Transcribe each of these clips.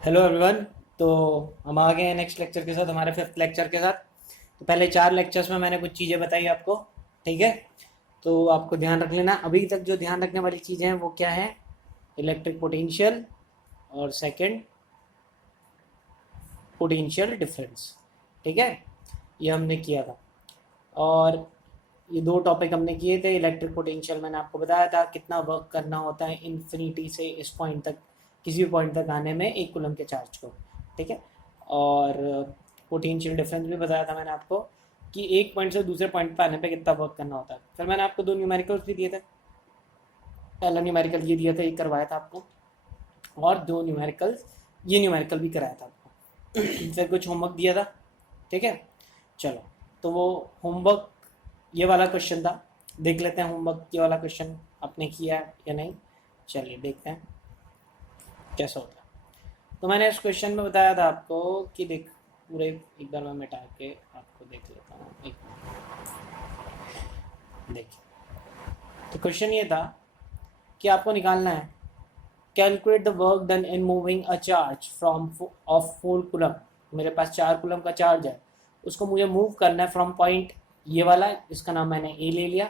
Hello everyone. तो हम आ गए हैं नेक्स्ट लेक्चर के साथ, हमारे फिफ्थ लेक्चर के साथ। तो पहले 4 लेक्चर्स में मैंने कुछ चीज़ें बताई आपको, ठीक है। तो आपको ध्यान रख लेना, अभी तक जो ध्यान रखने वाली चीज़ें हैं वो क्या है? इलेक्ट्रिक पोटेंशियल और सेकंड पोटेंशियल डिफरेंस, ठीक है। ये हमने किया था। और ये दो टॉपिक हमने किए थे। इलेक्ट्रिक पोटेंशियल मैंने आपको बताया था कितना वर्क करना होता है इन्फिनिटी से इस पॉइंट तक, किसी भी पॉइंट तक आने में 1 कूलम के चार्ज को, ठीक है। और पोटेंशियल डिफरेंस भी बताया था मैंने आपको कि एक पॉइंट से दूसरे पॉइंट पर आने पे कितना वर्क करना होता है। फिर मैंने आपको दो न्यूमेरिकल्स भी दिए थे। पहला न्यूमेरिकल ये दिया था, ये करवाया था आपको, और दो न्यूमेरिकल्स ये न्यूमेरिकल भी कराया था आपको। फिर कुछ होमवर्क दिया था, ठीक है। चलो, तो वो होमवर्क ये वाला क्वेश्चन था। देख लेते हैं होमवर्क ये वाला क्वेश्चन आपने किया है या नहीं। चलिए देखते हैं कैसा होता है। तो मैंने इस क्वेश्चन में बताया था आपको कि देख, पूरे एक बार मैं मिटा के आपको देख लेता हूँ। एक देखिए, तो क्वेश्चन ये था कि आपको निकालना है, calculate the work done in moving a charge from of 4 coulomb. मेरे पास 4 कूलम का चार्ज है, उसको मुझे मूव करना है फ्रॉम पॉइंट ये वाला, इसका नाम मैंने ए ले लिया,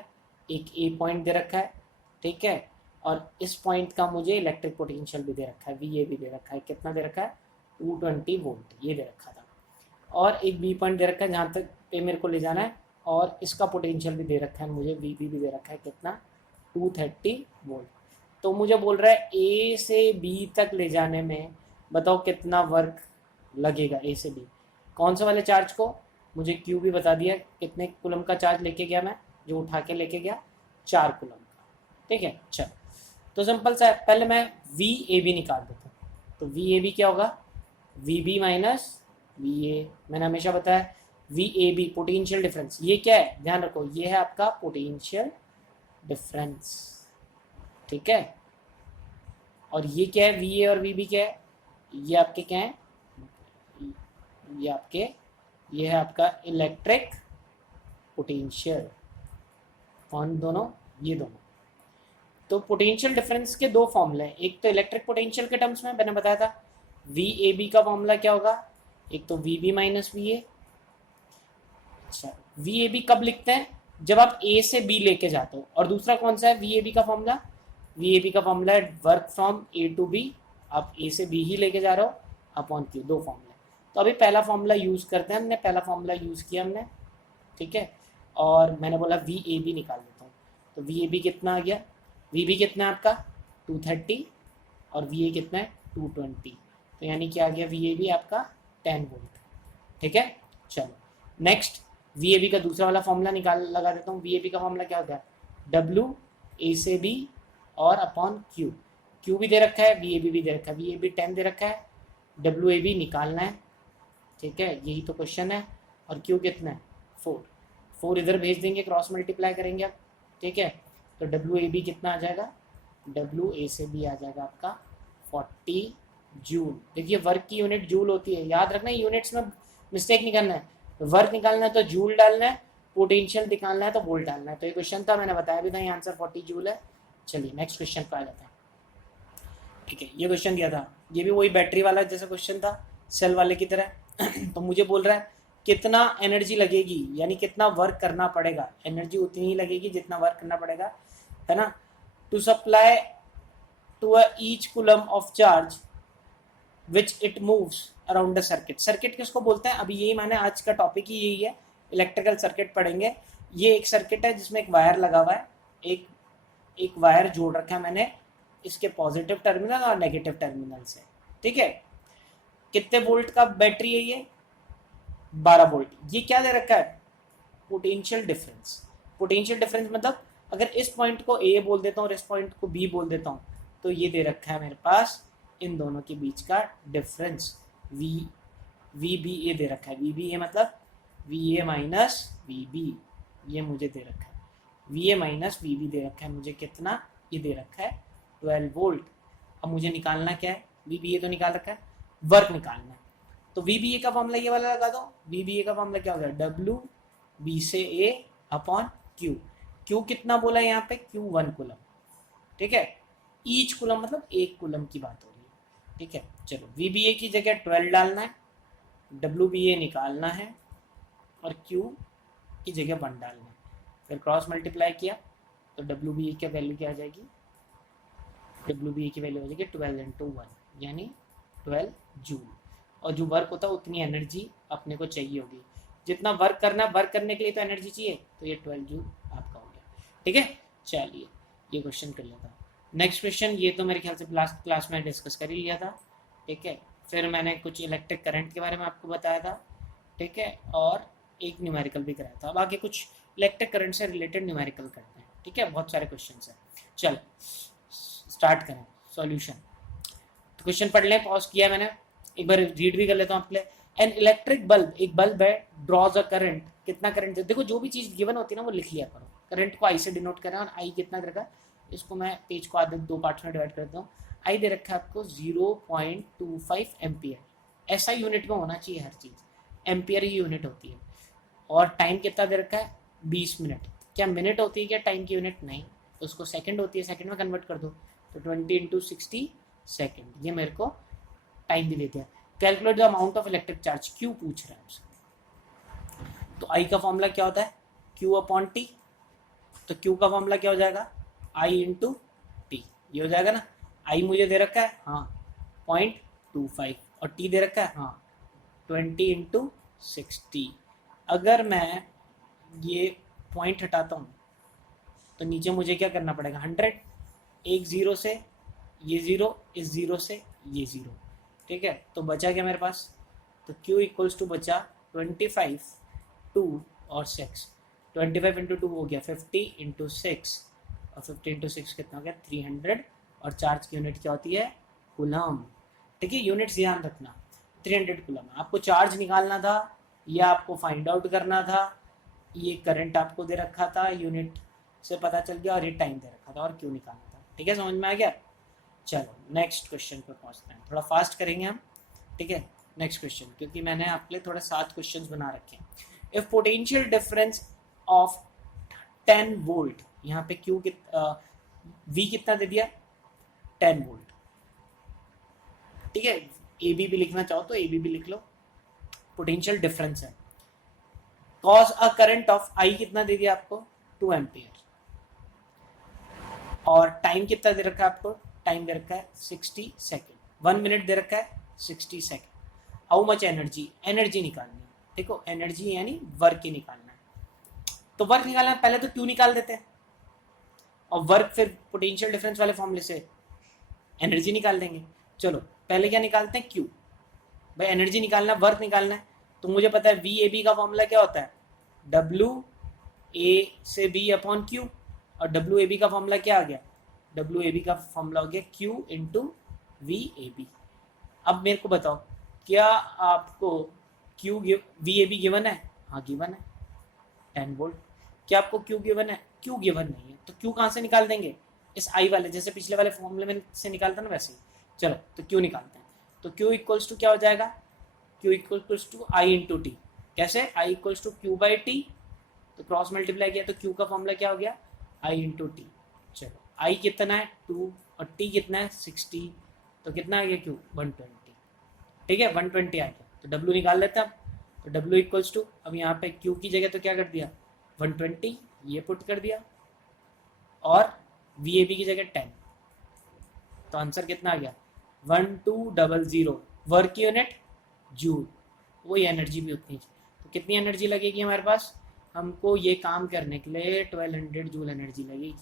एक ए पॉइंट दे रखा है, ठीक है। और इस पॉइंट का मुझे इलेक्ट्रिक पोटेंशियल भी दे रखा है, वी ए भी दे रखा है। कितना दे रखा है? 220 वोल्ट ये दे रखा था। और एक बी पॉइंट दे रखा है जहाँ तक पे मेरे को ले जाना है, और इसका पोटेंशियल भी दे रखा है मुझे, वी बी भी दे रखा है। कितना? 230 वोल्ट। तो मुझे बोल रहा है ए से बी तक ले जाने में बताओ कितना वर्क लगेगा ए से बी। कौन से वाले चार्ज को? मुझे क्यू भी बता दिया, कितने कुलम का चार्ज लेके गया मैं, जो उठा के लेके गया 4 कूलम का, ठीक है। चल, तो सिंपल सा है, पहले मैं वी ए बी निकाल देता हूँ। तो वी ए बी क्या होगा? V B minus V A. मैंने हमेशा बताया V A B potential difference, ये क्या है ध्यान रखो, ये है आपका पोटेंशियल डिफरेंस, ठीक है। और ये क्या है? वी ए और वी बी क्या है? ये आपके क्या है? ये आपके, ये है आपका इलेक्ट्रिक पोटेंशियल। कौन दोनों? ये दोनों। तो पोटेंशियल डिफरेंस के दो फॉर्मूले हैं। एक तो इलेक्ट्रिक पोटेंशियल के टर्म्स में मैंने बताया था, वी ए बी का फॉर्मूला क्या होगा? एक तो V B minus V A. अच्छा, वी ए बी कब लिखते हैं? जब आप ए से बी लेके जाते हो। और दूसरा कौन सा है वी ए बी का फॉर्मूला? वी ए बी का फॉर्मूला है work from A to B. आप ए से बी ही लेके जा रहे हो, अपॉन क्यू। दो फॉर्मूला। तो अभी पहला फॉर्मूला यूज़ करते हैं, हमने पहला फॉर्मूला यूज़ किया हमने, ठीक है। और मैंने बोला वी ए बी निकाल देता हूँ। तो वी ए बी कितना आ गया? वी बी कितना है आपका? 230, और वी ए कितना है? 220। तो यानी क्या आ गया? वी ए बी आपका 10 वोल्ट, ठीक है। चलो नेक्स्ट, वी ए बी का दूसरा वाला फॉर्मूला निकाल लगा देता हूँ। वी ए बी का फॉर्मूला क्या होता है? डब्ल्यू ए से बी और अपॉन क्यू। क्यू भी दे रखा है, वी ए बी भी दे रखा है। वी ए बी 10 दे रखा है, डब्ल्यू ए बी निकालना है, ठीक है। यही तो क्वेश्चन है। और क्यू कितना है? 4। 4 इधर भेज देंगे, क्रॉस मल्टीप्लाई करेंगे आप, ठीक है। तो डब्ल्यू ए बी कितना आ जाएगा? डब्ल्यू ए से बी आ जाएगा आपका 40 जूल। देखिए वर्क की यूनिट जूल होती है, याद रखना, यूनिट्स में मिस्टेक नहीं करना है। वर्क निकालना है तो जूल डालना है, पोटेंशियल निकालना है तो वोल्ट डालना है। तो ये क्वेश्चन था, मैंने बताया भी था, ये आंसर 40 जूल है। चलिए नेक्स्ट क्वेश्चन पर आ जाता है, ठीक है। ये क्वेश्चन दिया था, ये भी वही बैटरी वाला जैसा क्वेश्चन था, सेल वाले की तरह। तो मुझे बोल रहा है कितना एनर्जी लगेगी, यानी कितना वर्क करना पड़ेगा। एनर्जी उतनी ही लगेगी जितना वर्क करना पड़ेगा, है ना। To supply to a each coulomb of charge which it moves around the circuit. Circuit किसको बोलते हैं? अभी यही मैंने, आज का टॉपिक ही यही है, इलेक्ट्रिकल सर्किट पढ़ेंगे। ये एक सर्किट है जिसमें एक वायर लगा हुआ है, एक एक वायर जोड़ रखा है मैंने इसके पॉजिटिव टर्मिनल और नेगेटिव टर्मिनल से, ठीक है। कितने वोल्ट का बैटरी है ये? 12 वोल्ट। ये क्या दे रखा है? Potential difference. पोटेंशियल डिफरेंस मतलब अगर इस पॉइंट को ए बोल देता हूँ और इस पॉइंट को बी बोल देता हूँ, तो ये दे रखा है मेरे पास इन दोनों के बीच का difference, V V B A दे रखा है। वी बी ए मतलब V A minus V B, ये मुझे दे रखा है। V A minus V B दे रखा है मुझे, कितना? ये दे रखा है 12 वोल्ट। अब मुझे निकालना क्या है? वी बी ए तो निकाल रखा है, वर्क निकालना है। तो वी बी ए का फॉर्मूला ये वाला लगा दो। वी बी ए का फॉर्मूला क्या हो गया? डब्ल्यू बी से ए अपॉन क्यू। क्यू कितना बोला है यहाँ पे? क्यू 1 कूलम, ठीक है। ईच कूलम मतलब 1 कूलम की बात हो रही है। ठीक है। चलो VBA की जगह 12 डालना है, WBA निकालना है और Q की जगह 1 डालना है। फिर क्रॉस मल्टीप्लाई किया तो WBA की वैल्यू क्या आ जाएगी, WBA की वैल्यू हो जाएगी 12 इंटू 1 यानी 12 जूल। और जो वर्क होता है उतनी एनर्जी अपने को चाहिए होगी, जितना वर्क करना है, वर्क करने के लिए तो एनर्जी चाहिए, तो ये 12 जूल आपका हो गया। ठीक है, चलिए ये क्वेश्चन कर लेता हूँ। नेक्स्ट क्वेश्चन, ये तो मेरे ख्याल से लास्ट क्लास में डिस्कस कर ही लिया था। ठीक है, फिर मैंने कुछ इलेक्ट्रिक करंट के बारे में आपको बताया था। ठीक है, और एक न्यूमेरिकल भी कराया था। अब आगे कुछ इलेक्ट्रिक करंट से रिलेटेड न्यूमेरिकल करते हैं। ठीक है, बहुत सारे क्वेश्चन हैं। चलो स्टार्ट करें सॉल्यूशन। तो क्वेश्चन पढ़ लें, पॉज किया मैंने, एक बार रीड भी कर लेता हूँ आपके लिए। एन इलेक्ट्रिक बल्ब, एक बल्ब है, ड्रॉज अ करंट, कितना करंट, देखो जो भी चीज़ गिवन होती है ना वो लिख लिया करो। करंट को आई से डिनोट करें, और आई कितना दे रखा है, इसको मैं पेज को आधे 2 पार्ट्स में डिवाइड करता हूँ। आई दे रखा है आपको 0.25 एम्पियर। ऐसा यूनिट में होना चाहिए हर चीज़, एम्पियर ही यूनिट होती है। और टाइम कितना दे रखा है, 20 मिनट। क्या मिनट होती है क्या टाइम की यूनिट, नहीं, उसको सेकंड होती है, सेकंड में कन्वर्ट कर दो तो 20 इंटू 60 सेकेंड। ये मेरे को टाइम भी देते हैं। Calculate the amount of electric charge, Q पूछ रहा है हमसे। तो आई का फॉर्मूला क्या होता है, क्यू अपॉन टी। तो क्यू का फॉर्मूला क्या हो जाएगा, आई इंटू टी। ये हो जाएगा ना, आई मुझे दे रखा है हाँ 0.25 और टी दे रखा है हाँ 20 इंटू 60। अगर मैं ये पॉइंट हटाता हूँ तो नीचे मुझे क्या करना पड़ेगा, 100, एक ज़ीरो से ये ज़ीरो, इस ज़ीरो से ये ज़ीरो। ठीक है, तो बचा क्या मेरे पास, तो Q इक्वल्स टू बचा 25, 2 और 6। 25 इंटू 2 हो गया 50 इंटू 6, और 50 इंटू 6 कितना हो गया 300। और चार्ज की यूनिट क्या होती है, कूलम। ठीक है, यूनिट्स ध्यान रखना, 300 कूलम। आपको चार्ज निकालना था या आपको फाइंड आउट करना था, ये करंट आपको दे रखा था, यूनिट से पता चल गया, और ये टाइम दे रखा था, और क्यों निकालना था। ठीक है, समझ में आ गया। चलो नेक्स्ट क्वेश्चन पे पहुंचते हैं, थोड़ा फास्ट करेंगे हम। ठीक है, नेक्स्ट क्वेश्चन, क्योंकि मैंने आपके लिए थोड़ा 7 क्वेश्चन बना रखे हैं। If potential difference of 10 volt, यहाँ पे क्यू वी कितना दे दिया 10 वोल्ट। ठीक है, ए बी भी लिखना चाहो तो ए बी भी लिख लो, पोटेंशियल डिफरेंस है। कॉज अ करंट ऑफ आई कितना दे दिया आपको 2 एम्पियर, और टाइम कितना दे रखा है आपको, टाइम दे रखा है 60 सेकेंड, 1 मिनट दे रखा है 60 second. How much energy, energy निकालनी है। देखो एनर्जी यानी वर्क ही निकालना है, तो वर्क निकालना है, पहले तो क्यू निकाल देते हैं, और वर्क फिर पोटेंशियल डिफरेंस वाले फॉर्मूले से एनर्जी निकाल देंगे। चलो पहले क्या निकालते हैं, क्यू। भाई एनर्जी निकालना है, वर्क निकालना है, तो मुझे पता है वी ए बी का फॉर्मूला क्या होता है, डब्ल्यू ए से बी अपॉन क्यू। और डब्ल्यू ए बी का फॉर्मूला क्या आ गया, डब्ल्यू ए बी का फॉर्मूला हो गया Q into V A B. अब मेरे को बताओ, क्या आपको Q V A B given है, हाँ गिवन है 10 वोल्ट। क्या आपको क्यू गिवन है, क्यू गिवन नहीं है, तो क्यू कहाँ से निकाल देंगे, इस आई वाले, जैसे पिछले वाले फॉर्मूले में से निकालता ना वैसे ही। चलो तो क्यू निकालते हैं, तो क्यू इक्वल्स टू क्या हो जाएगा, Q equals to I into T. कैसे, I equals to Q by T, तो क्रॉस मल्टीप्लाई किया तो क्यू का फॉर्मूला क्या हो गया, आई इंटू टी। चलो आई कितना है 2 और टी कितना है 60, तो कितना आ गया क्यू 120। ठीक है 120 आ गया, तो डब्ल्यू निकाल लेते हैं अब। तो डब्ल्यू इक्वल्स टू, अब यहाँ पे क्यू की जगह तो क्या कर दिया 120, ये पुट कर दिया, और वी ए बी की जगह 10, तो आंसर कितना आ गया 1200। वर्क यूनिट जूल, वही एनर्जी भी उतनी। तो कितनी एनर्जी लगेगी हमारे पास, हमको ये काम करने के लिए 1200 जूल एनर्जी लगेगी।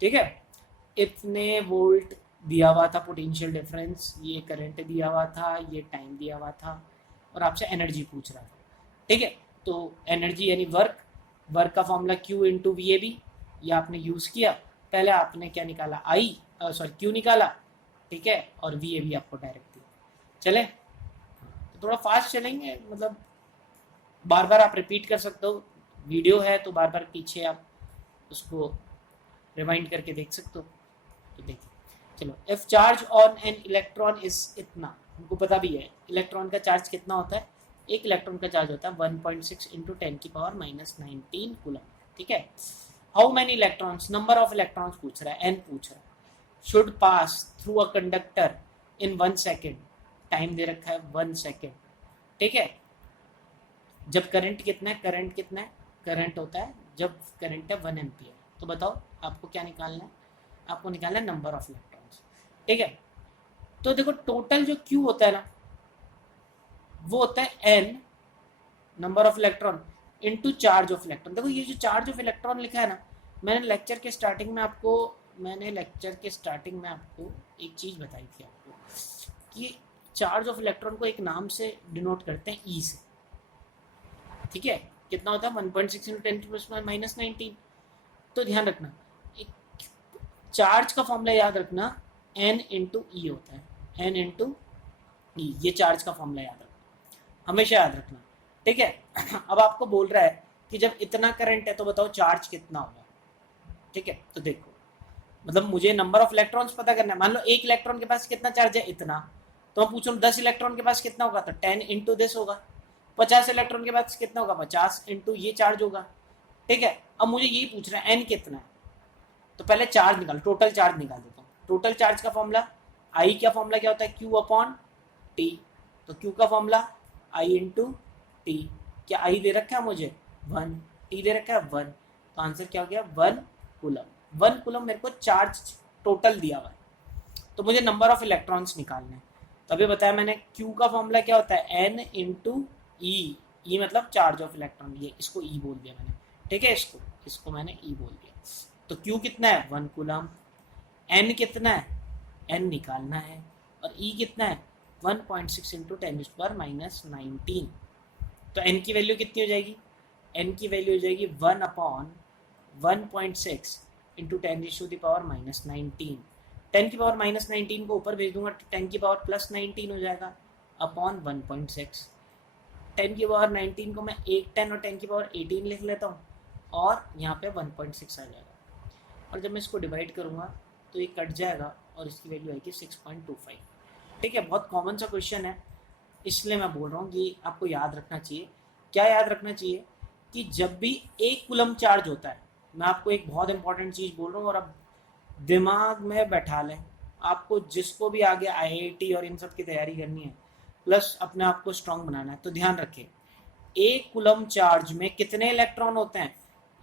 ठीक है, इतने वोल्ट दिया हुआ था पोटेंशियल डिफरेंस, ये करंट दिया हुआ था, ये टाइम दिया हुआ था, और आपसे एनर्जी पूछ रहा था। ठीक है, तो एनर्जी यानी वर्क, वर्क का formula Q into V A B, ये आपने यूज़ किया। पहले आपने क्या निकाला, आई सॉरी क्यू निकाला, ठीक है, और वी ए बी आपको डायरेक्ट दिया। चले तो थोड़ा फास्ट चलेंगे, मतलब बार बार आप रिपीट कर सकते हो, वीडियो है तो बार बार पीछे आप उसको रिवाइंड करके देख सकते हो। तो देखिए चलो, if charge on an electron is इतना, हमको पता भी है इलेक्ट्रॉन का चार्ज कितना होता है, एक इलेक्ट्रॉन का चार्ज होता है 1.6 इंटू 10 की पावर -19 कूलम। ठीक है, how many electrons, number of electrons पूछ रहा है, एन पूछ रहा है, should pass through a conductor in 1 second, time दे रखा है 1 सेकेंड, ठीक है। जब करंट कितना है, करंट होता है जब करंट है 1 एम्पियर। तो बताओ आपको क्या निकालना है, आपको निकालना है नंबर ऑफ इलेक्ट्रॉन्स, ठीक है। तो देखो टोटल जो Q होता है ना, वो होता है N number of electron into charge of electron. देखो ये जो चार्ज ऑफ इलेक्ट्रॉन लिखा है ना, मैंने लेक्चर के स्टार्टिंग में आपको एक चीज़ बताई थी आपको कि चार्ज ऑफ इलेक्ट्रॉन को एक नाम से डिनोट करते हैं E से, ठीक है। कितना होता है 1.6 × 10⁻⁻19। तो ध्यान रखना, एक चार्ज का फॉर्मूला याद रखना, N इंटू ई होता है, N इंटू ई, ये चार्ज का फॉर्मूला याद रखना, हमेशा याद रखना, ठीक है। अब आपको बोल रहा है कि जब इतना करंट है तो बताओ चार्ज कितना होगा, ठीक है। तो देखो मतलब मुझे नंबर ऑफ इलेक्ट्रॉन्स पता करना है। मान लो एक इलेक्ट्रॉन के पास कितना चार्ज है, इतना, तो हम पूछो 10 इलेक्ट्रॉन के पास कितना होगा, तो 10 इंटू दिस होगा। 50 इलेक्ट्रॉन के पास कितना होगा, 50 इंटू ये चार्ज होगा, ठीक है। अब मुझे यही पूछ रहा है एन कितना है, तो पहले चार्ज निकाल, टोटल चार्ज निकाल देता हूँ। टोटल चार्ज का फॉर्मूला आई, क्या फॉर्मूला क्या होता है, क्यू अपॉन टी। तो क्यू का फॉर्मूला आई इंटू टी। क्या आई दे रखा है मुझे 1, टी दे रखा है 1, तो आंसर क्या हो गया 1 कूलम। 1 कूलम मेरे को चार्ज टोटल दिया हुआ है, तो मुझे नंबर ऑफ इलेक्ट्रॉन्स निकालने हैं। तो अभी बताया मैंने क्यू का फॉर्मूला क्या होता है एन इंटू ई, ई मतलब चार्ज ऑफ इलेक्ट्रॉन, ये इसको ई बोल दिया मैंने, ठीक है। इसको मैंने ई बोल दिया। तो क्यू कितना है 1 कूलम, एन कितना है, एन निकालना है, और ई कितना है 1.6 इंटू 10⁻⁻19। तो एन की वैल्यू कितनी हो जाएगी, एन की वैल्यू हो जाएगी 1/1.6 इंटू 10⁻⁻19। 10⁻⁻19 को ऊपर भेज दूंगा, 10⁻+19 हो जाएगा अपॉन 1.6। 10⁻19 को मैं 10 और 10⁻18 लिख लेता हूँ, और यहाँ पे 1.6 आ जाएगा। और जब मैं इसको डिवाइड करूँगा तो ये कट जाएगा और इसकी वैल्यू आएगी 6.25, ठीक है। बहुत कॉमन सा क्वेश्चन है, इसलिए मैं बोल रहा हूँ कि आपको याद रखना चाहिए। क्या याद रखना चाहिए कि जब भी 1 कूलम चार्ज होता है, मैं आपको एक बहुत इंपॉर्टेंट चीज़ बोल रहा हूँ और अब दिमाग में बैठा लें, आपको जिसको भी आगे IIT और इन सब की तैयारी करनी है, प्लस अपने आप को स्ट्रांग बनाना है, तो ध्यान रखें 1 कूलम चार्ज में कितने इलेक्ट्रॉन होते हैं,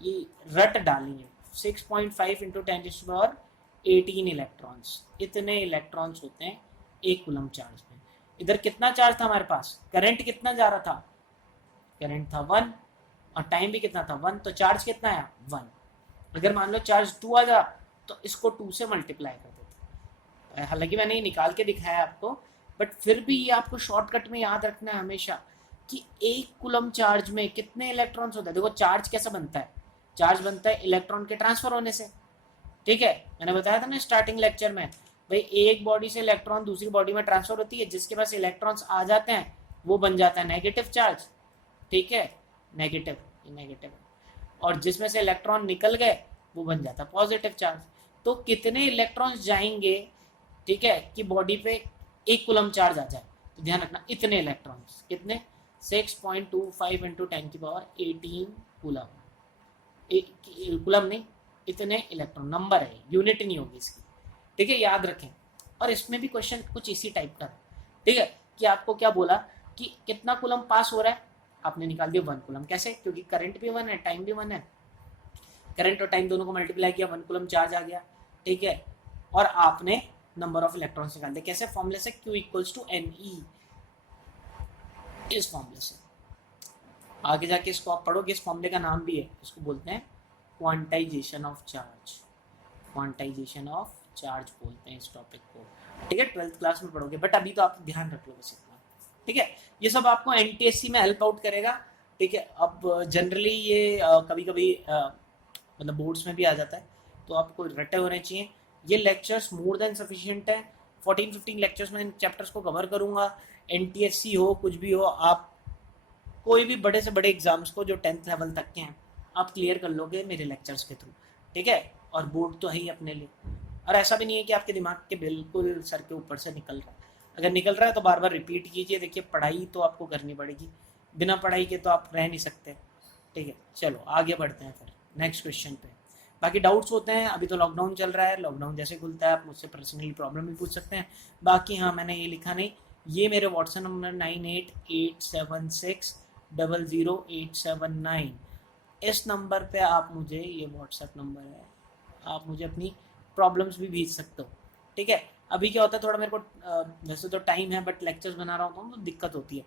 ये रट डालेंगे 6.5 इंटू 10⁻18 इलेक्ट्रॉन्स, इतने इलेक्ट्रॉन्स होते हैं 1 कूलम चार्ज में। इधर कितना चार्ज था हमारे पास, करंट कितना जा रहा था, करंट था 1, और टाइम भी कितना था 1, तो चार्ज कितना आया 1। अगर मान लो चार्ज 2 आ जा तो इसको 2 से मल्टीप्लाई कर देते। हालांकि मैंने ये निकाल के दिखाया आपको, बट फिर भी ये आपको शॉर्टकट में याद रखना है हमेशा कि 1 कूलम चार्ज में कितने इलेक्ट्रॉन्स होते हैं। देखो चार्ज कैसा बनता है, चार्ज बनता है इलेक्ट्रॉन के ट्रांसफर होने से, ठीक है। मैंने बताया था ना स्टार्टिंग लेक्चर में, भाई एक बॉडी से इलेक्ट्रॉन दूसरी बॉडी में ट्रांसफर होती है, जिसके पास इलेक्ट्रॉन्स आ जाते हैं वो बन जाता है नेगेटिव चार्ज, ठीक है, नेगेटिव, और जिसमें से इलेक्ट्रॉन निकल गए वो बन जाता है पॉजिटिव चार्ज। तो कितने इलेक्ट्रॉन्स जाएंगे, ठीक है, कि बॉडी पे 1 कूलम चार्ज आ जाए, तो ध्यान रखना इतने इलेक्ट्रॉन्स, कितने 6.25 इंटू 10⁻18 कूलम, कूलम नहीं, इतने इलेक्ट्रॉन, नंबर है, यूनिट नहीं होगी इसकी, ठीक है, याद रखें। और इसमें भी क्वेश्चन कुछ इसी टाइप का है, ठीक है, कि आपको क्या बोला कि कितना कूलम पास हो रहा है, आपने निकाल दिया 1 कूलम। कैसे, क्योंकि करंट भी 1 है, टाइम भी 1 है, करंट और टाइम दोनों को मल्टीप्लाई किया, 1 कूलम चार्ज आ गया, ठीक है। और आपने नंबर ऑफ इलेक्ट्रॉन्स निकाल दिए, कैसे, फॉर्मूले से Q = Ne, इस फॉर्मूले से। आगे जाके इसको आप पढ़ोगे, इस फॉर्मूले का नाम भी है, इसको बोलते हैं quantization of charge, quantization of charge बोलते हैं इस टॉपिक को, ठीक है। 12th क्लास में पढ़ोगे, बट अभी तो आप ध्यान रख लो बस इतना, ठीक है। ये सब आपको NTSC में हेल्प आउट करेगा, ठीक है। अब जनरली ये कभी कभी मतलब बोर्ड्स में भी आ जाता है, तो आपको रटे होने चाहिए। ये लेक्चर्स मोर देन सफिशिएंट है, 14-15 लेक्चर्स में इन चैप्टर्स को कवर करूँगा। NTSC हो, कुछ भी हो, आप कोई भी बड़े से बड़े एग्जाम्स को जो 10th लेवल तक के हैं आप क्लियर कर लोगे मेरे लेक्चर्स के थ्रू, ठीक है। और बोर्ड तो है ही अपने लिए, और ऐसा भी नहीं है कि आपके दिमाग के बिल्कुल सर के ऊपर से निकल रहा है। अगर निकल रहा है तो बार बार रिपीट कीजिए। देखिए पढ़ाई तो आपको करनी पड़ेगी, बिना पढ़ाई के तो आप रह नहीं सकते, ठीक है। चलो आगे बढ़ते हैं फिर नेक्स्ट क्वेश्चन पे। बाकी डाउट्स होते हैं, अभी तो लॉकडाउन चल रहा है, लॉकडाउन जैसे खुलता है आप मुझसे पर्सनली प्रॉब्लम भी पूछ सकते हैं। बाकी हाँ, मैंने ये लिखा नहीं, ये मेरे व्हाट्सएप नंबर 9887600879, इस नंबर पे आप मुझे, ये व्हाट्सएप नंबर है, आप मुझे अपनी प्रॉब्लम्स भी भेज सकते हो। ठीक है, अभी क्या होता है थोड़ा मेरे को वैसे तो टाइम है बट लेक्चर्स बना रहा होता हूँ तो दिक्कत होती है,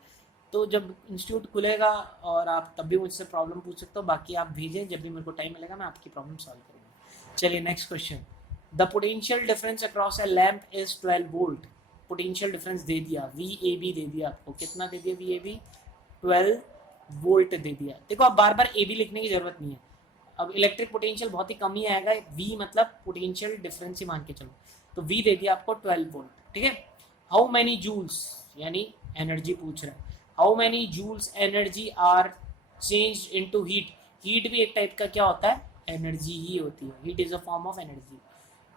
तो जब इंस्टीट्यूट खुलेगा और आप तब भी मुझसे प्रॉब्लम पूछ सकते हो। बाकी आप भेजें, जब भी मेरे को टाइम मिलेगा मैं आपकी प्रॉब्लम सॉल्व करूँगा। चलिए next question. The potential difference across a lamp is 12 volt. Potential difference दे दिया, VAB दे दिया आपको, कितना दे दिया VAB, 12 वोल्ट दे दिया। देखो आप बार बार AB लिखने की जरूरत नहीं है, अब इलेक्ट्रिक पोटेंशियल बहुत ही कम ही आएगा, V मतलब पोटेंशियल डिफरेंस ही मान के चलो, तो V दे दिया आपको 12 वोल्ट। ठीक है, हाउ मैनी जूल्स, यानी एनर्जी पूछ रहा है, how many joules energy are change into heat. Heat भी एक टाइप का क्या होता है, एनर्जी ही होती है, heat is a form of energy.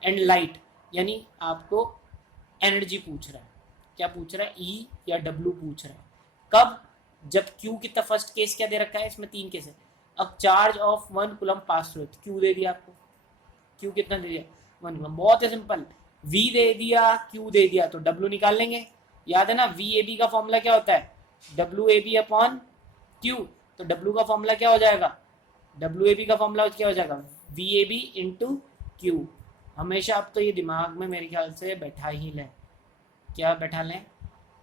And light, यानी आपको एनर्जी पूछ रहा है, क्या पूछ रहा है, E या W पूछ रहा है। कब, जब Q कितना, फर्स्ट केस क्या दे रखा है, इसमें 3 केस है। अब charge of 1 coulomb pass through, Q दे दिया आपको, Q कितना दे दिया, 1 कूलम, बहुत ही सिंपल। V दे दिया, Q दे दिया, तो W निकाल लेंगे। याद है ना, VAB का फॉर्मूला क्या होता है, WAB अपॉन Q, तो W का फॉर्मूला क्या हो जाएगा, WAB का फॉर्मूला क्या हो जाएगा, VAB इंटू Q। हमेशा आप तो ये दिमाग में मेरे ख्याल से बैठा ही लें, क्या बैठा लें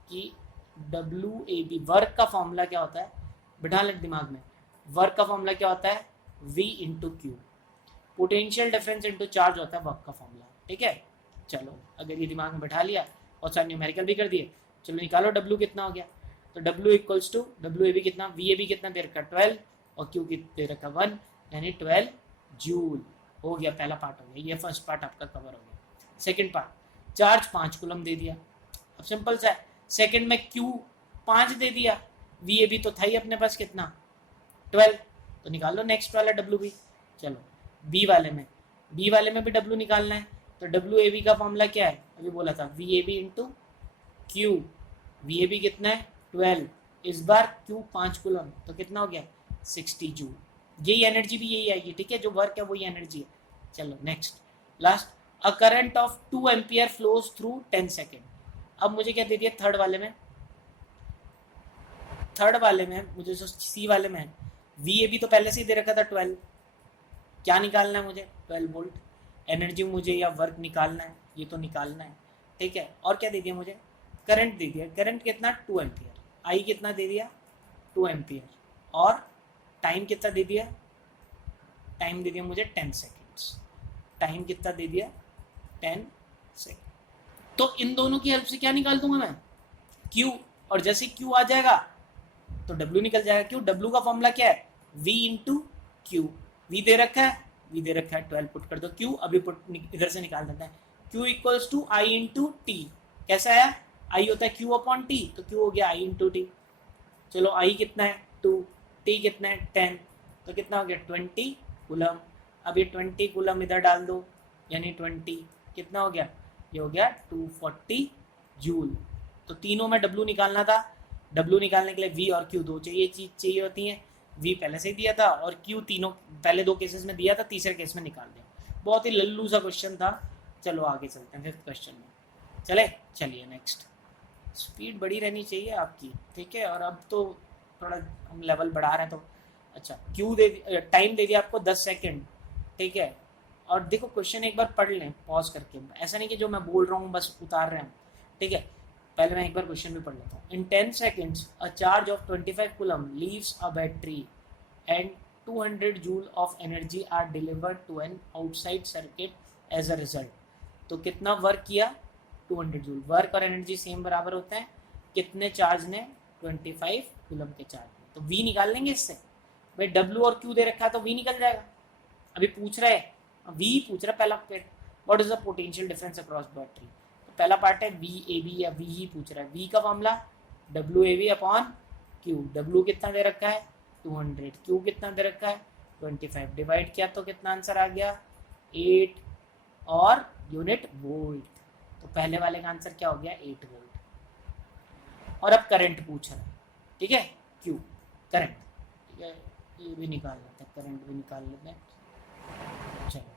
कि WAB वर्क का फॉर्मूला क्या होता है, बैठा लें दिमाग में, वर्क का फॉर्मूला क्या होता है, V into Q. Potential difference into charge होता है वर्क का फॉर्मूला। ठीक है, चलो अगर ये दिमाग में बैठा लिया और सारे न्यूमेरिकल भी कर दिए, चलो निकालो W कितना हो गया। तो W इक्वल्स टू WAB कितना, VAB कितना दे रखा 12 और Q दे रखा 1, यानी 12 जूल। हो गया, पहला पार्ट हो गया, ये फर्स्ट पार्ट आपका कवर हो गया। सेकंड पार्ट, चार्ज 5 कूलम दे दिया, अब सिंपल सा है, सेकंड में Q 5 दे दिया, VAB तो था ही अपने पास कितना 12, तो निकाल लो नेक्स्ट वाला WB। चलो बी वाले में भी W निकालना है, तो WAB का फॉर्मूला क्या है, अभी बोला था VAB इंटू Q। VAB कितना है 12, इस बार Q 5 कूलम, तो कितना हो गया 60 जूल। यही एनर्जी भी यही आएगी। ठीक है, जो वर्क है वही एनर्जी है। चलो next, last, a current of 2 ampere flows through 10 second. अब मुझे क्या दे दिया थर्ड वाले में मुझे जो सी वाले में है, VAB तो पहले से ही दे रखा था 12, क्या निकालना है मुझे 12 वोल्ट। एनर्जी मुझे या वर्क निकालना है, ये तो निकालना है। ठीक है, और क्या दे दिया मुझे, करंट दे दिया, करंट कितना 2 एम्पियर, आई कितना दे दिया 2 एम्पियर, और टाइम कितना दे दिया, टाइम दे दिया मुझे 10 सेकेंड्स, टाइम कितना दे दिया 10 सेकेंड। तो इन दोनों की हेल्प से क्या निकाल दूंगा मैं, Q, और जैसे Q आ जाएगा तो W निकल जाएगा। क्यों, W का फॉर्मूला क्या है, V इंटू क्यू। V दे रखा है, V दे रखा है 12, पुट कर दो Q, अभी पुट इधर से निकाल देते हैं, Q equals to I into T. कैसा आया, I होता है Q अपॉन T, तो Q हो गया I इंटू टी। चलो I कितना है 2, T कितना है 10, तो कितना हो गया 20 कूलम। अब ये 20 कूलम इधर डाल दो, यानी 20 कितना हो गया, ये हो गया 240 जूल। तो तीनों में W निकालना था, W निकालने के लिए V और Q दो चीज़ चाहिए होती हैं। V पहले से ही दिया था और Q तीनों पहले 2 केसेस में दिया था, तीसरे केस में निकाल दिया। बहुत ही लल्लू सा क्वेश्चन था। चलो आगे चलते हैं 5th क्वेश्चन में। चलिए नेक्स्ट, स्पीड बड़ी रहनी चाहिए आपकी। ठीक है, और अब तो थोड़ा हम लेवल बढ़ा रहे हैं, तो अच्छा Q टाइम दे दिया आपको 10 सेकेंड। ठीक है, और देखो क्वेश्चन एक बार पढ़ लें पॉज करके, ऐसा नहीं कि जो मैं बोल रहा हूँ बस उतार रहे हैं। ठीक है, पहले मैं एक बार क्वेश्चन भी पढ़ लेता हूँ। In 10 seconds a charge of 25 coulomb leaves a battery and 200 joule of energy are delivered to an outside circuit as a result. तो कितना वर्क किया 200 जूल, वर्क और एनर्जी सेम बराबर होते हैं, कितने चार्ज ने 25 कूलम के चार्ज में। तो V निकाल लेंगे इससे, भाई W और Q दे रखा है तो V निकल जाएगा। अभी पूछ रहा है V पूछ रहा है पहला पेट, what is the potential difference across battery. तो पहला पार्ट है VAB या V ही पूछ रहा है। V का मामला WAB अपॉन Q, W कितना दे रखा है 200, Q कितना दे रखा है 25, डिवाइड किया तो कितना आंसर आ गया 8 और यूनिट वोल्ट। तो पहले वाले का आंसर क्या हो गया 8 वोल्ट। और अब करंट पूछ रहा है। ठीक है, Q करंट, ठीक है, ये भी निकाल लेते हैं, करंट भी निकाल लेते हैं। चलो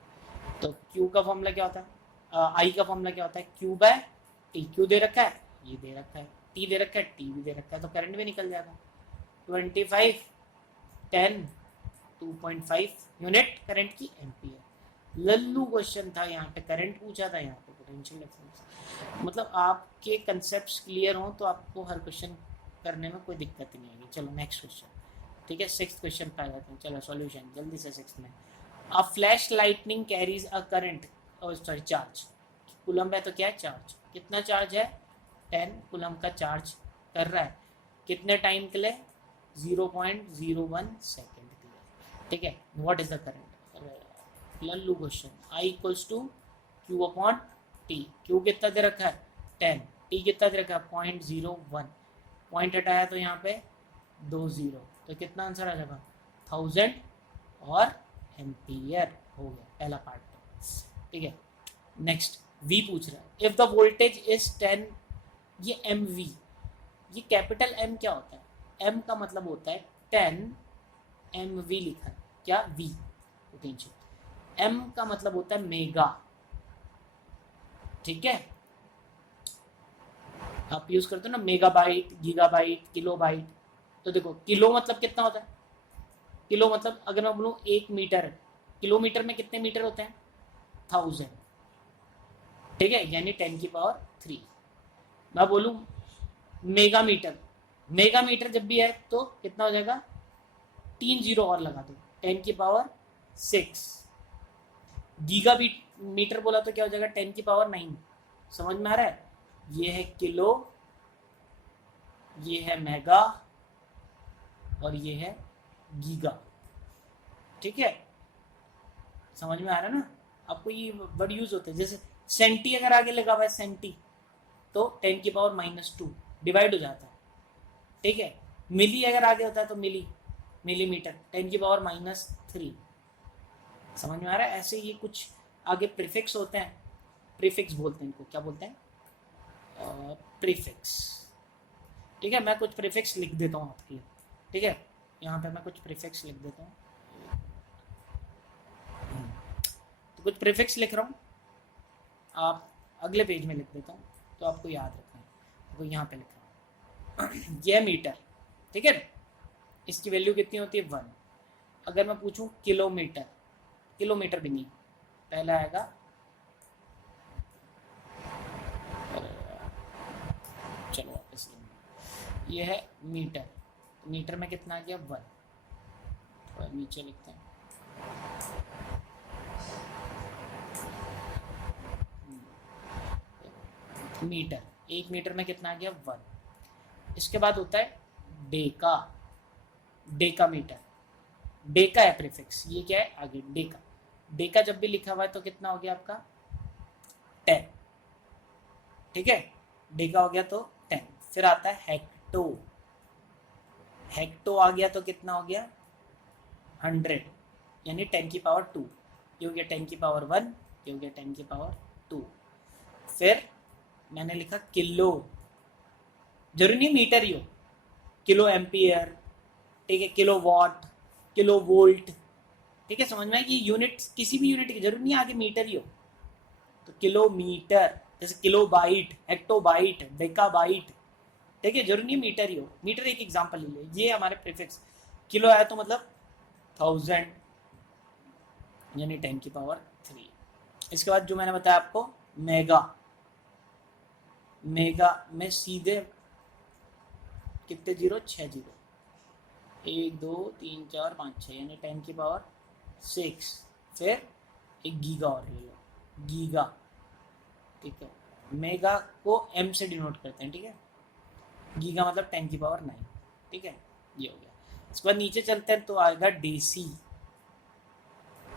तो Q का फॉर्मूला क्या होता है, I का फॉर्मूला क्या होता है, Q बाय टी। Q दे रखा है, ये दे रखा है, T दे रखा है, T भी दे रखा है, तो करंट भी निकल जाएगा 25 10 2.5 यूनिट करंट की एम्पियर। लल्लू क्वेश्चन था, यहाँ पे करंट पूछा था, यहाँ पे पोटेंशियल डिफरेंस। मतलब आपके कंसेप्ट क्लियर हो तो आपको हर क्वेश्चन करने में कोई दिक्कत ही नहीं आएगी। चलो नेक्स्ट क्वेश्चन, ठीक है, सिक्स क्वेश्चन पे आ जाते हैं। चलो सॉल्यूशन जल्दी से सिक्स में। A flash lightning carries a current, sorry charge, coulomb है तो क्या है, चार्ज। कितना चार्ज है, 10 कूलम का चार्ज कर रहा है, कितने टाइम के लिए, 0.01 सेकेंड के लिए, ठीक है। व्हाट इज द करंट, लल्लू question. I equals to Q upon T. Q कितना दे रखा है 10, टी कितना दे रखा है 0.01, पॉइंट हटाया तो यहाँ पे 2 0, तो कितना आंसर आ जाएगा 1000 और एम्पियर हो गया पहला पार्ट तो, ठीक है। नेक्स्ट वी पूछ रहा है, इफ द वोल्टेज इज 10, ये एम वी, ये कैपिटल एम क्या होता है, एम का मतलब होता है 10 एम वी लिखा है, क्या वी पोटेंशियल, एम का मतलब होता है मेगा, ठीक है। आप यूज करते हो ना मेगाबाइट, गीगाबाइट, किलोबाइट, तो देखो किलो मतलब कितना होता है, किलो मतलब अगर मैं बोलूँ 1 मीटर, किलोमीटर में कितने मीटर होते हैं 1000, ठीक है, यानी 10 की पावर 3। मैं बोलूँ मेगा मीटर, मेगा मीटर जब भी है तो कितना हो जाएगा, 3 जीरो और लगा दो, 10 की पावर 6। गीगा मीटर बोला तो क्या हो जाएगा 10 की पावर 9। समझ में आ रहा है, ये है किलो, ये है मेगा और ये है गीगा, ठीक है। समझ में आ रहा है ना आपको, ये वर्ड यूज होते हैं। जैसे सेंटी अगर आगे लगा हुआ है सेंटी, तो 10 की पावर -2 डिवाइड हो जाता है, ठीक है। मिली अगर आगे होता है तो मिली, मिलीमीटर 10 की पावर -3। समझ में आ रहा है, ऐसे ये कुछ आगे प्रीफिक्स होते हैं, प्रीफिक्स बोलते हैं इनको, क्या बोलते हैं, प्रीफिक्स, ठीक है। मैं कुछ प्रीफिक्स लिख देता हूँ आपके लिए, ठीक है, यहाँ पे मैं कुछ प्रीफिक्स लिख देता हूँ, तो कुछ प्रीफिक्स लिख रहा हूँ, आप अगले पेज में लिख देता हूँ तो आपको याद रखना है। तो यहाँ पे लिख रहा हूँ यह मीटर, ठीक है, इसकी वैल्यू कितनी होती है 1। अगर मैं पूछूं किलोमीटर, किलोमीटर भी नहीं, पहला आएगा, चलो वापस ये है मीटर, मीटर में कितना आ गया 1, थोड़ा नीचे लिखते हैं, मीटर, 1 मीटर में कितना आ गया 1। इसके बाद होता है डेका, डेका मीटर, डेका है प्रीफिक्स, ये क्या है आगे डेका, डेका जब भी लिखा हुआ है तो कितना हो गया आपका 10, ठीक है, डेका हो गया तो 10। फिर आता है हेक्टो, हेक्टो आ गया तो कितना हो गया 100, यानी 10 की पावर 2, ये हो गया 10 की पावर 1, ये हो गया 10 की पावर 2। फिर मैंने लिखा किलो, जरूरी नहीं मीटर ही हो, किलो एम्पियर, ठीक है, किलो वॉट, किलो वोल्ट, ठीक है। समझ में कि यूनिट किसी भी यूनिट की जरूरत नहीं आगे मीटर ही हो, तो किलोमीटर, जैसे किलो बाइट, हेक्टोबाइट, डेकाबाइट, ठीक है, जरूरी नहीं मीटर ही हो, मीटर एक एग्जांपल ले लो, ये हमारे प्रीफिक्स। किलो आया तो मतलब 1000, यानी 10 की पावर 3। इसके बाद जो मैंने बताया आपको मेगा, मेगा में सीधे कितने जीरो, 6 जीरो, 1 2 3 4 5 6, यानी 10 की पावर 6। फिर एक गीगा और ले लो, गीगा, ठीक है, मेगा को एम से डिनोट करते हैं, ठीक है, गीगा मतलब 10 की पावर 9, ठीक है, ये हो गया। इसके बाद नीचे चलते हैं तो आएगा डेसी,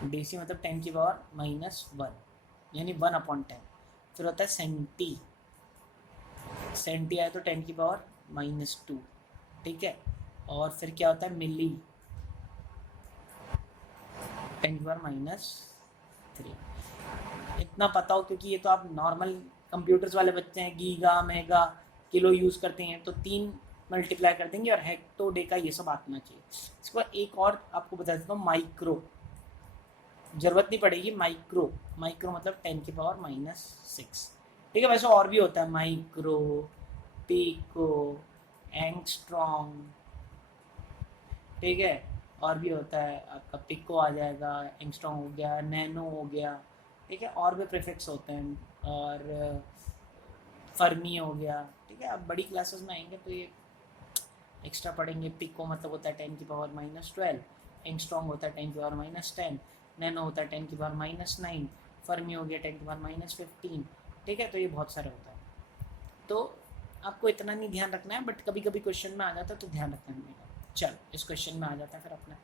डेसी मतलब 10 की पावर -1, यानी 1/10। फिर होता है सेंटी, सेंटी आया तो 10 की पावर -2, ठीक है। और फिर क्या होता है मिली, 10 की पावर -3। इतना पता हो क्योंकि ये तो आप नॉर्मल कंप्यूटर्स वाले बच्चे हैं, गीगा मेगा किलो यूज़ करते हैं तो 3 मल्टीप्लाई कर देंगे, और हेक्टो डेका ये सब आना चाहिए। इसके बाद एक और आपको बता देता हूँ माइक्रो, जरूरत नहीं पड़ेगी। माइक्रो, माइक्रो मतलब 10⁻⁻6। ठीक है, वैसे और भी होता है, माइक्रो, पिको, एंगस्ट्रॉन्ग, ठीक है, और भी होता है आपका, पिको आ जाएगा, एंगस्ट्रॉन्ग हो गया, नैनो हो गया, ठीक है, और भी प्रीफिक्स होते हैं, और फर्मी हो गया, ठीक है। आप बड़ी क्लासेस में आएंगे तो ये एक्स्ट्रा पढ़ेंगे। पिको मतलब होता है 10⁻12, एंगस्ट्रॉन्ग होता है 10⁻10, नैनो होता है 10⁻9, फर्मी हो गया 10⁻15, ठीक है। तो ये बहुत सारे होता है, तो आपको इतना नहीं ध्यान रखना है, बट कभी कभी क्वेश्चन में आ जाता है तो ध्यान रखना है। चल, इस क्वेश्चन में आ जाता है फिर अपना।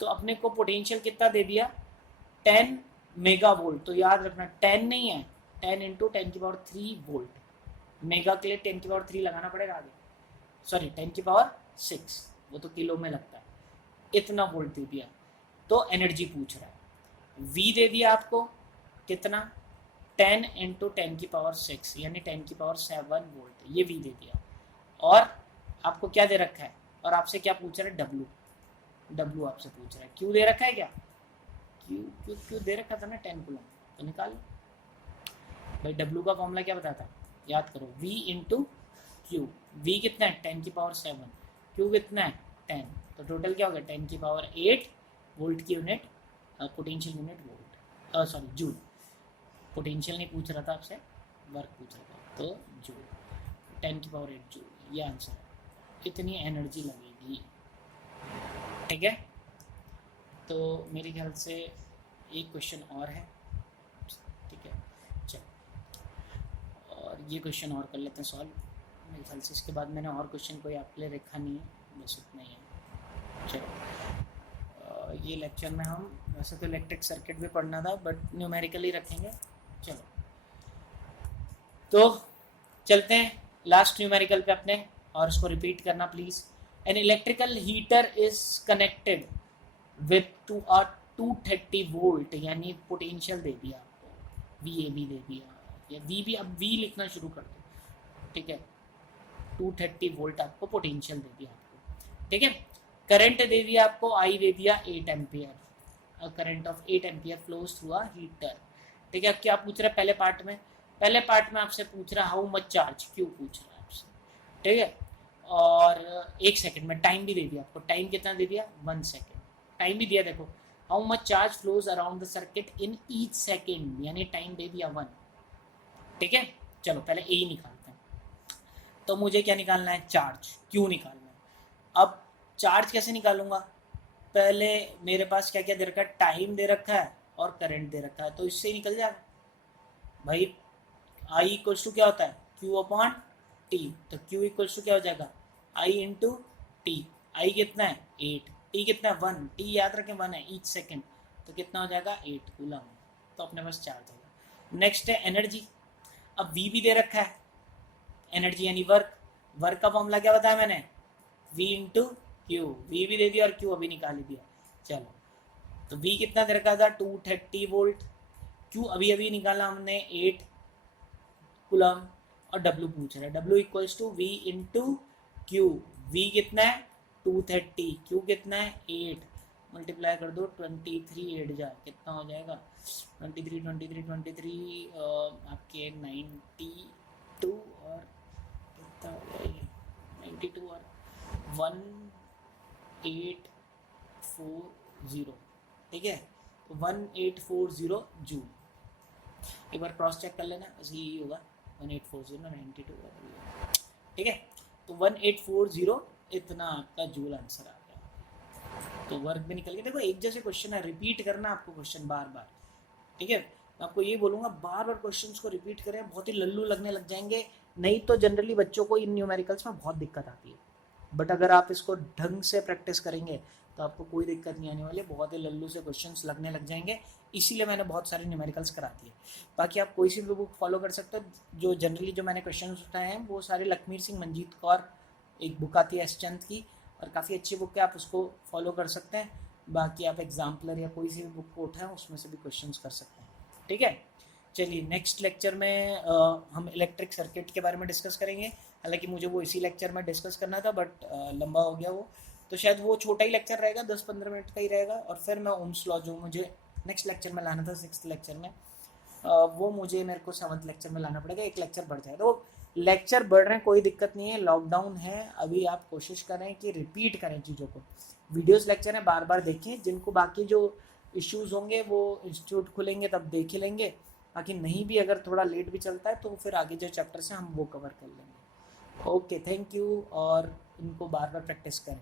तो अपने को पोटेंशियल कितना दे दिया, 10 मेगा वोल्ट। तो याद रखना 10 नहीं है, 10 इंटू 10⁻3 वोल्ट। मेगा के लिए 10⁻3 लगाना पड़ेगा आगे, सॉरी 10⁻6, वो तो किलो में लगता है। इतना वोल्ट दे दिया, तो एनर्जी पूछ रहा है। वी दे दिया आपको कितना, 10 इंटू 10⁻6 यानी 10⁻7 वोल्ट, ये वी दे दिया। और आपको क्या दे रखा है, और आपसे क्या पूछ रहा है, डब्ल्यू। डब्ल्यू आपसे पूछ रहा है, क्यू दे रखा है क्या, क्यू क्यू क्यू दे रखा था ना 10 कूलम, तो निकाल लो भाई। डब्ल्यू का फॉर्मूला क्या बताता, याद करो, वी इंटू क्यू। वी कितना है 10⁻7, क्यू कितना है 10, तो टोटल क्या हो गया 10⁸ वोल्ट की unit, potential unit volt, sorry joule. Potential नहीं पूछ रहा था आपसे, वर्क पूछ रहा था, तो जूल, 10⁸ जूल, ये आंसर है। इतनी एनर्जी लगेगी, ठीक है। तो मेरे ख्याल से एक क्वेश्चन और है, ठीक है, चलो, और ये क्वेश्चन और कर लेते हैं सॉल्व। मेरे ख्याल से इसके बाद मैंने और क्वेश्चन कोई आपके लिए रखा नहीं है, बस उतना ही है। चलो, ये लेक्चर में हम वैसे तो इलेक्ट्रिक सर्किट भी पढ़ना था, बट न्यूमेरिकली रखेंगे। चलो, तो चलते हैं लास्ट न्यूमेरिकल पे अपने, और उसको रिपीट करना please. An electrical heater is connected with to a 230 volt, यानी पोटेंशियल दे दिया आपको, वी ए बी दे दिया, या वी भी, अब वी लिखना शुरू कर दो, ठीक है। 230 वोल्ट आपको पोटेंशियल दे दिया आपको, ठीक है। करंट दे दिया आपको, आई दे दिया 8 ampere, current of 8 ampere flows through a heater, ठीक है। अब क्या पूछ रहा है पहले पार्ट में, पहले पार्ट में आपसे पूछ रहा है हाउ मच चार्ज, क्यों पूछ रहा है आपसे, ठीक है। और 1 सेकंड में टाइम भी दे दिया आपको, टाइम कितना दे दिया 1 सेकंड, टाइम भी दिया देखो, how much charge flows around the circuit in each second, यानी टाइम दे दिया 1, ठीक है। चलो पहले ए निकालते हैं, तो मुझे क्या निकालना है, चार्ज, क्यों निकालना है। अब चार्ज कैसे निकालूंगा, पहले मेरे पास क्या क्या दे रखा है, टाइम दे रखा है और करंट दे रखा है, तो इससे ही निकल जाएगा भाई। आई इक्वल्स टू क्या होता है, क्यू अपॉन टी, तो क्यू इक्वल्स टू क्या हो जाएगा, आई इंटू टी। आई कितना है 8, टी कितना है 1, टी याद रखें 1 है ईच सेकेंड, तो कितना हो जाएगा 8 कूलम, तो अपने पास चार्ज होगा। नेक्स्ट है एनर्जी, अब वी भी दे रखा है, एनर्जी यानी वर्क, वर्क का फॉर्मूला क्या बताया मैंने, वी इंटू क्यू, वी भी दे दिया और क्यू अभी निकाल दिया। चलो, तो वी कितना दे रखा था 230 वोल्ट, क्यू अभी अभी निकाला हमने 8 कूलम, और डब्ल्यू पूछ रहा है, W equals to V into Q. V कितना है 230, क्यू कितना है 8, मल्टीप्लाई कर दो 23 8 जा, कितना हो जाएगा 23 23 23 आपके 92, और कितना हो जाएगी 92 और 1840, ठीक है। तो 1840 जूल, एक बार क्रॉस चेक कर लेना, बस यही होगा 1840 92, ठीक है। तो 1840 इतना आपका जूल आंसर आ गया, तो वर्क भी निकल गया। देखो एक जैसे क्वेश्चन है, रिपीट करना आपको क्वेश्चन बार बार, ठीक है। मैं आपको ये बोलूँगा बार बार क्वेश्चंस को रिपीट करें, बहुत ही लल्लू लगने लग जाएंगे, नहीं तो जनरली बच्चों को इन न्यूमेरिकल्स में बहुत दिक्कत आती है, बट अगर आप इसको ढंग से प्रैक्टिस करेंगे तो आपको कोई दिक्कत नहीं आने वाली, बहुत ही लल्लू से क्वेश्चंस लगने लग जाएंगे, इसीलिए मैंने बहुत सारे न्यूमेरिकल्स करा दिए। बाकी आप कोई सी भी बुक फॉलो कर सकते हो, जो जनरली जो मैंने क्वेश्चन उठाए हैं वो सारे लखमीर सिंह मंजीत कौर, एक बुक आती है एस चंद की, और काफ़ी अच्छी बुक है, आप उसको फॉलो कर सकते हैं। बाकी आप एग्जाम्पलर या कोई सी भी बुक को उठाएं, उसमें से भी क्वेश्चन कर सकते हैं, ठीक है। चलिए नेक्स्ट लेक्चर में हम इलेक्ट्रिक सर्किट के बारे में डिस्कस करेंगे, हालांकि मुझे वो इसी लेक्चर में डिस्कस करना था, बट लंबा हो गया वो, तो शायद वो छोटा ही लेक्चर रहेगा, 10-15 मिनट का ही रहेगा, और फिर मैं ओम्स लॉ जो मुझे नेक्स्ट लेक्चर में लाना था, 6th लेक्चर में, वो मुझे मेरे को 7th लेक्चर में लाना पड़ेगा, एक लेक्चर बढ़ जाएगा। तो लेक्चर बढ़ रहे हैं, कोई दिक्कत नहीं है, लॉकडाउन है अभी, आप कोशिश करें कि रिपीट करें चीज़ों को। वीडियोस लेक्चर हैं, बार बार देखें, जिनको बाकी जो इश्यूज होंगे वो इंस्टीट्यूट खुलेंगे तब देख ही लेंगे, बाकी नहीं भी अगर थोड़ा लेट भी चलता है तो फिर आगे जो चैप्टर्स हैं हम वो कवर कर लेंगे। ओके, थैंक यू, और इनको बार बार प्रैक्टिस करें।